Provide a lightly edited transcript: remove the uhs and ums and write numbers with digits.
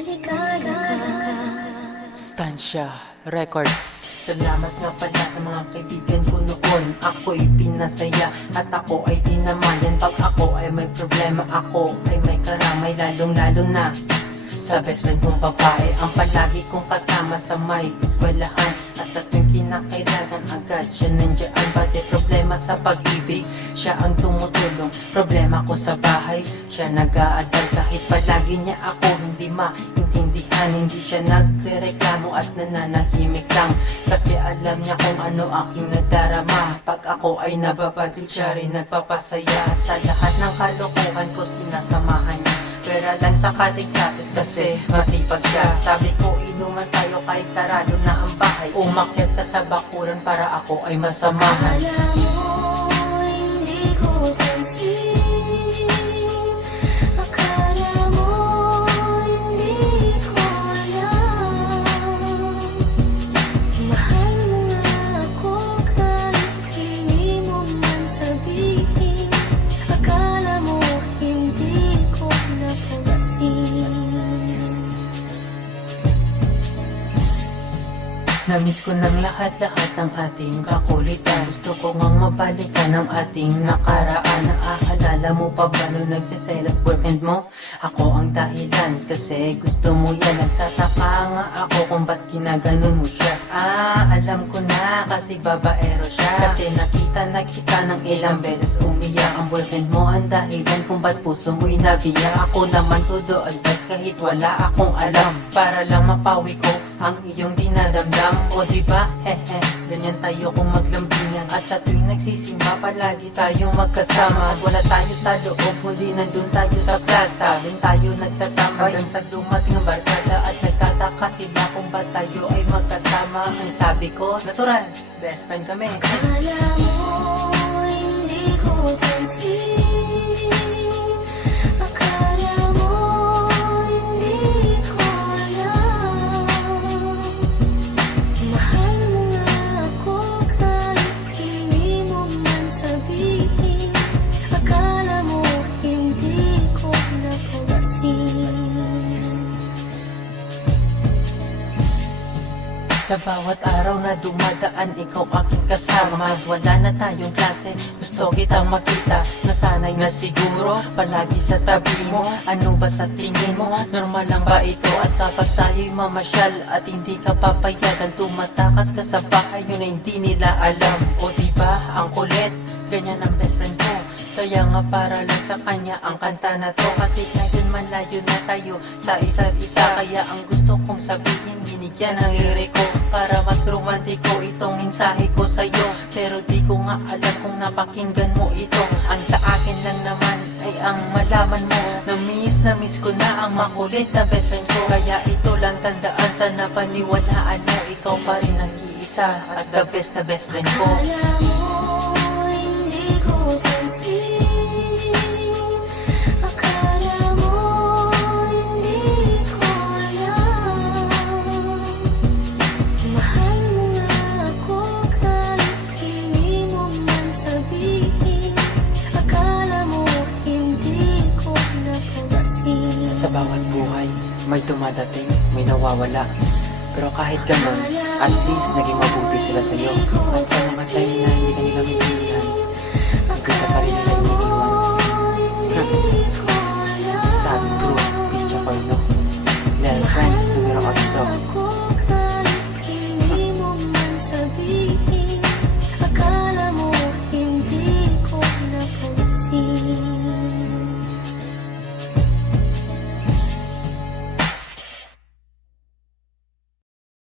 delikado ka. Stansya Records. Salamat nga pala sa mga kaibigan ko noon. Ako'y pinasaya at ako ay dinamayan. Pag ako ay may problema, ako ay may karamay. Lalong-lalo na sa best friend kong babae, ang palagi kong kasama sa may eskwelahan. At sa tuwing kinakailangan agad siya nandiyan. Pati problema sa pag-ibig, siya ang tumutulong. Problema ko sa bahay, siya nag-a-advise. Kahit palagi niya ako hindi maintindihan, hindi siya nagre-reklamo at nananahimik lang. Kasi alam niya kung ano aking nadarama. Pag ako ay nababadil, siya rin nagpapasaya. At sa lahat ng kalokohan ko sinasamahan niya. Pera lang sa cutting classes kasi masipag siya. Sabi ko inuman tayo kahit sarado na ang bahay. Umakyat ka sa bakuran para ako ay masamahan. Alam mo, hindi ko pansin. Akala mo, hindi ko alam. Mahal mo nga ako kahit hindi mo man sabihin. Akala mo, hindi ko napansin. Namiss ko ng lahat-lahat ng ating kakulitan. Gusto ko ngang mabalikan ang ating nakaraan. Naaalala mo pa ba nung nagsiselas boyfriend mo? Ako ang dahilan kasi gusto mo yan. Nagtataka nga ako kung ba't ginaganon mo siya. Alam ko na kasi babaero siya. Kasi nakita na kita ng ilang beses umiyak. Ang boyfriend mo ang dahilan kung ba't puso mo'y nabiyak. Ako naman todo advice kahit wala akong alam. Para lang mapawi ko ang iyong dinadamdam. O diba, hehe, ganyan tayo kung maglambingan. At sa tuwing nagsisimba, palagi tayong magkasama. At wala tayo sa loob, kundi nandun tayo sa plaza. Doon tayo nagtatambay hanggang sa dumating ang barkada. At nagtataka sila kung ba't tayo ay magkasama. Ang sabi ko, natural, best friend kami. Akala mo, hindi ko pansin. Akala mo, hindi ko alam. Mahal mo nga ako kahit hindi mo man sabihin. Akala mo, hindi ko napansin. Sa bawat araw na dumadaan, ikaw aking kasama. Wala na tayong klase, gusto kitang makita. Nasanay na siguro, palagi sa tabi mo. Ano ba sa tingin mo? Normal lang ba ito? At kapag tayo'y mamasyal at hindi ka papayagan, tumatakas ka sa bahay yun na hindi nila alam. O diba, ang kulit, ganyan ang best friend ko. Kaya nga para lang sa kanya ang kanta na to. Kasi ngayon malayo na tayo sa isa't isa. Kaya ang gusto kong sabihin, binigyan ng liriko. Para mas romantiko itong mensahe ko sa'yo. Pero di ko nga alam kung napakinggan mo ito. Ang sa akin lang naman ay ang malaman mo na miss ko na ang makulit na best friend ko. Kaya ito lang tandaan, sana paniwalaan mo. Ikaw pa rin ang iisa at the best na best friend ko. Akala mo, hindi ko pansin. Akala mo, hindi ko alam. Mahal mo nga ako kahit hindi mo man sabihin. Akala mo, hindi ko napansin. Sa bawat buhay, may dumadating, may nawawala. Pero kahit ganun, at least naging mabuti sila sa'yo. At sa mga time na hindi ka nila maintindihan, hindi ka pa rin nila iniiwan. Sad bro, pitcha ko no. Little friends, numero 8.